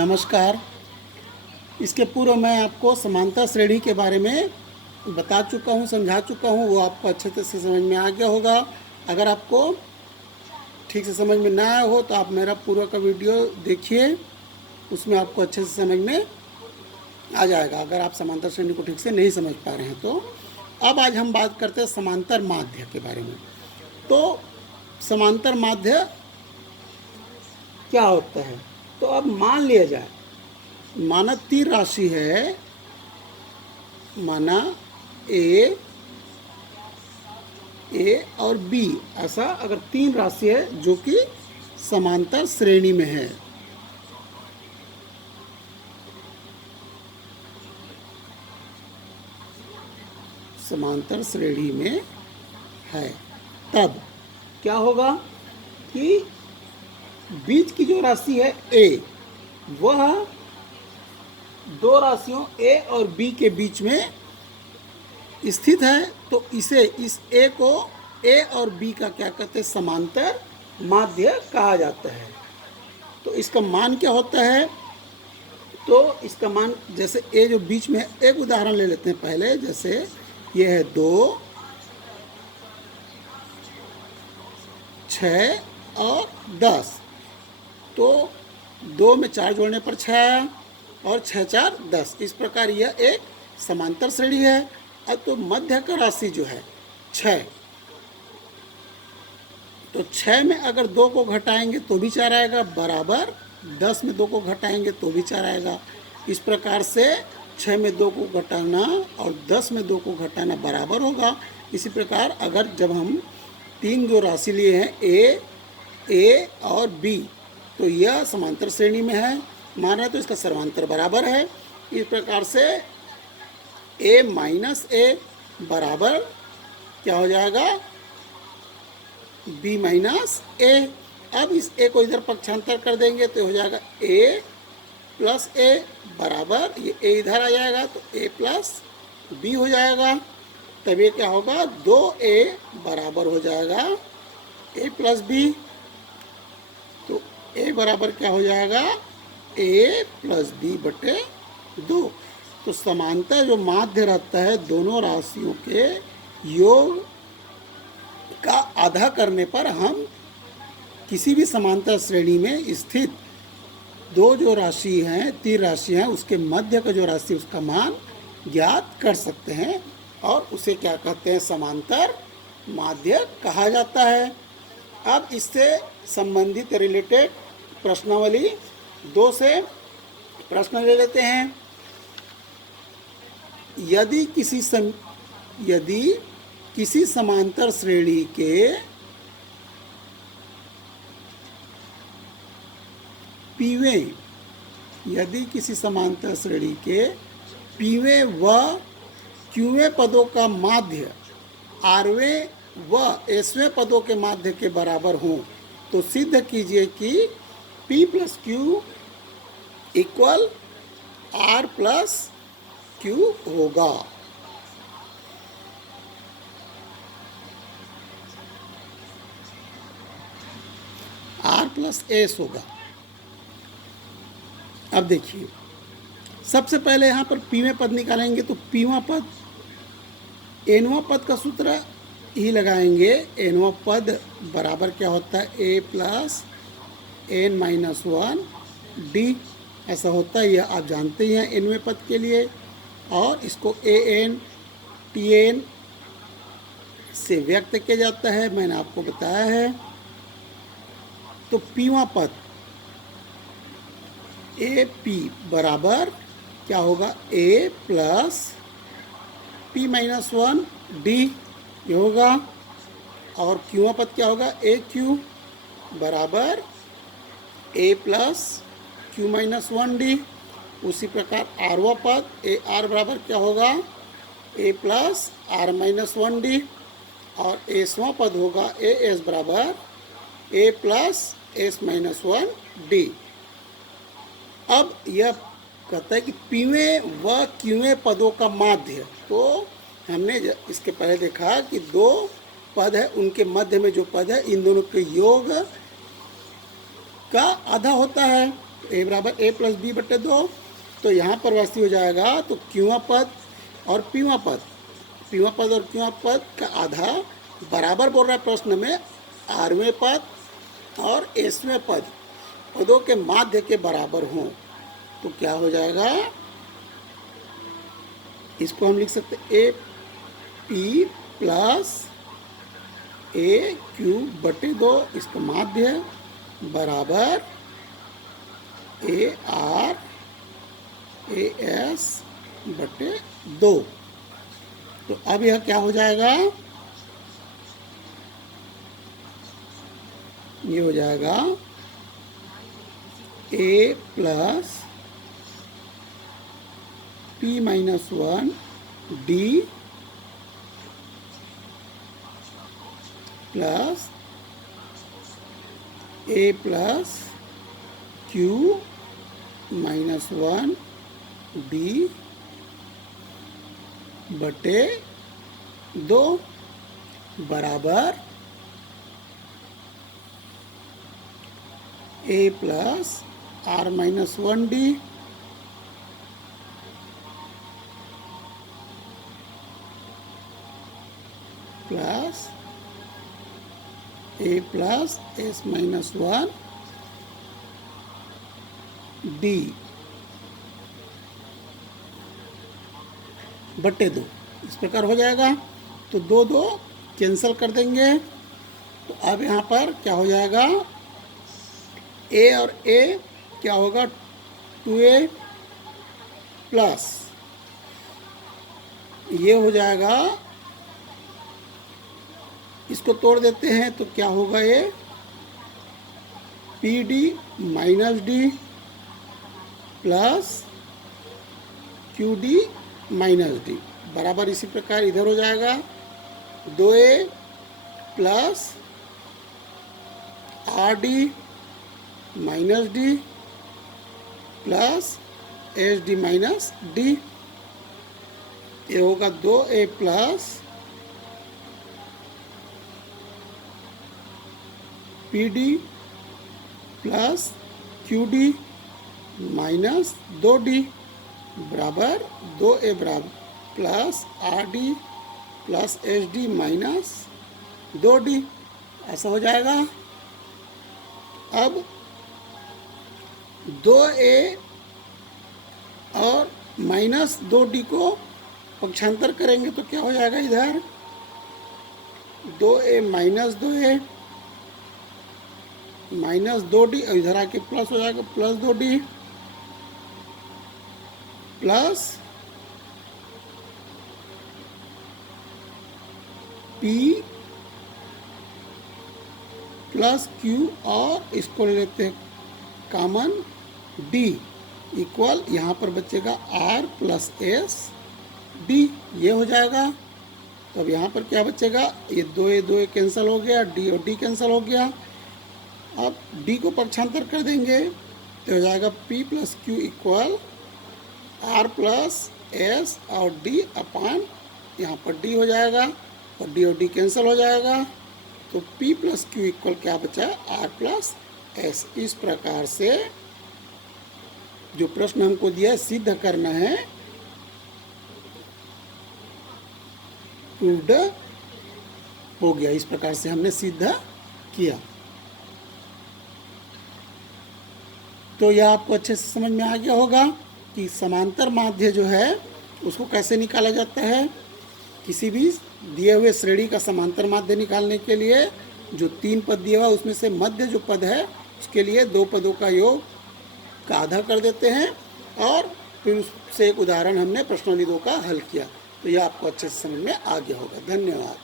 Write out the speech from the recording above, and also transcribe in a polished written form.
नमस्कार। इसके पूर्व मैं आपको समांतर श्रेणी के बारे में बता चुका हूँ, समझा चुका हूँ। वो आपको अच्छे से समझ में आ गया होगा। अगर आपको ठीक से समझ में ना आया हो तो आप मेरा पूर्व का वीडियो देखिए, उसमें आपको अच्छे से समझ में आ जाएगा। अगर आप समांतर श्रेणी को ठीक से नहीं समझ पा रहे हैं तो अब आज हम बात करते हैं समांतर माध्य के बारे में। तो समांतर माध्य क्या होता है? तो अब मान लिया जाए, माना तीन राशि है, माना ए और बी, ऐसा अगर तीन राशि है जो कि समांतर श्रेणी में है। समांतर श्रेणी में है, तब क्या होगा कि बीच की जो राशि है ए, वह दो राशियों ए और बी के बीच में स्थित है। तो इसे, इस ए को ए और बी का क्या कहते हैं? समांतर माध्य कहा जाता है। तो इसका मान क्या होता है? तो इसका मान, जैसे ए जो बीच में है, एक उदाहरण ले लेते हैं पहले। जैसे ये है 2, 6 और 10। तो 2 में 4 जोड़ने पर 6 और 6 4 10। इस प्रकार यह एक समांतर श्रेणी है। अब तो मध्य का राशि जो है 6, तो 6 में अगर 2 को घटाएंगे तो भी 4 आएगा, बराबर 10 में 2 को घटाएंगे तो भी 4 आएगा। इस प्रकार से 6 में 2 को घटाना और 10 में 2 को घटाना बराबर होगा। इसी प्रकार अगर जब हम तीन जो राशि लिए हैं ए और बी, तो यह समांतर श्रेणी में है, माना तो इसका सर्वांतर बराबर है। इस प्रकार से ए माइनस ए बराबर क्या हो जाएगा? बी माइनस ए। अब इस ए को इधर पक्षांतर कर देंगे तो हो जाएगा ए प्लस ए बराबर, ये ए इधर आ जाएगा तो ए प्लस बी हो जाएगा। तब ये क्या होगा? 2a बराबर हो जाएगा ए प्लस बी। तो ए बराबर क्या हो जाएगा? ए प्लस बी बटे 2। तो समांतर जो माध्य रहता है, दोनों राशियों के योग का आधा करने पर हम किसी भी समांतर श्रेणी में स्थित दो जो राशि हैं, तीन राशि हैं, उसके मध्य का जो राशि, उसका मान ज्ञात कर सकते हैं और उसे क्या कहते हैं? समांतर माध्य कहा जाता है। अब इससे संबंधित रिलेटेड प्रश्नावली 2 से प्रश्न ले लेते हैं। यदि किसी समांतर श्रेणी के पीवें, यदि किसी समांतर श्रेणी के पीवें व क्यूवें पदों का माध्य आरवें व एसवें पदों के माध्य के बराबर हों, तो सिद्ध कीजिए कि P plus Q equal R plus Q होगा। R प्लस एस होगा। अब देखिए, सबसे पहले यहाँ पर पीवें पद निकालेंगे तो पीवां पद, एनवां पद का सूत्र ही लगाएंगे। एनवां पद बराबर क्या होता है? ए प्लस एन माइनस 1 डी, ऐसा होता है। यह आप जानते ही हैं एनवें पद के लिए। और इसको ए एन टी एन से व्यक्त किया जाता है, मैंने आपको बताया है। तो पीवां पद ए पी बराबर क्या होगा? ए प्लस पी माइनस 1 डी, ये होगा। और क्यूवां पद क्या होगा? ए क्यू बराबर A plus Q minus 1 D. उसी प्रकार आरवा पद ए आर बराबर क्या होगा? ए प्लस आर माइनस 1 डी। और एसवां पद होगा ए एस बराबर A plus S minus 1 D. अब यह कहता है कि पीवें व क्यूवें पदों का माध्य। तो हमने इसके पहले देखा कि दो पद है, उनके मध्य में जो पद है, इन दोनों के योग का आधा होता है। तो ए बराबर ए प्लस बी बटे 2। तो यहाँ पर वैसे हो जाएगा, तो क्यूआ पद और पीवा पद, पीवा पद और क्यूआ पद का आधा बराबर बोल रहा है प्रश्न में, आरवें पद और एसवें पद पदों के माध्य के बराबर हों। तो क्या हो जाएगा, इसको हम लिख सकते A P plus A Q बटे 2, इसका माध्य बराबर ए आर ए एस बटे 2। तो अब यह क्या हो जाएगा, ये हो जाएगा A plus P minus 1 D plus A plus Q minus 1 D बटे 2 बराबर A plus R minus 1 D plus A plus S minus 1 D बटे 2, इस प्रकार हो जाएगा। तो 2 2 कैंसिल कर देंगे। तो अब यहाँ पर क्या हो जाएगा, ए और ए क्या होगा, 2a प्लस ये हो जाएगा, इसको तोड़ देते हैं तो क्या होगा, ये P D minus D plus Q D minus D बराबर इसी प्रकार इधर हो जाएगा, 2a plus R D minus D plus H D minus D. ये होगा 2a plus P D plus Q D minus 2d बराबर 2a बराबर plus R D plus H D minus 2d, ऐसा हो जाएगा। अब 2a और माइनस 2d को पक्षांतर करेंगे तो क्या हो जाएगा, इधर 2a minus 2a minus 2d और इधर आके प्लस हो जाएगा, plus 2d plus p plus q और इसको ले लेते हैं कॉमन d इक्वल, यहाँ पर बचेगा r प्लस s d, ये हो जाएगा। तो अब यहाँ पर क्या बचेगा, ये 2a कैंसिल हो गया, d और d कैंसिल हो गया। अब d को पक्षांतर कर देंगे तो हो जाएगा p plus Q equal r plus s और d अपान यहाँ पर d हो जाएगा और d कैंसिल हो जाएगा। तो p प्लस क्यू इक्वल क्या बचा, r प्लस s। इस प्रकार से जो प्रश्न हमको दिया है सिद्ध करना है, प्रूव्ड हो गया। इस प्रकार से हमने सिद्ध किया। तो यह आपको अच्छे से समझ में आ गया होगा कि समांतर माध्य जो है उसको कैसे निकाला जाता है। किसी भी दिए हुए श्रेणी का समांतर माध्य निकालने के लिए जो 3 पद दिया हुआ उसमें से मध्य जो पद है उसके लिए 2 पदों का योग का आधा कर देते हैं और फिर उससे एक उदाहरण हमने प्रश्नावली 2 का हल किया। तो यह आपको अच्छे से समझ में आ गया होगा। धन्यवाद।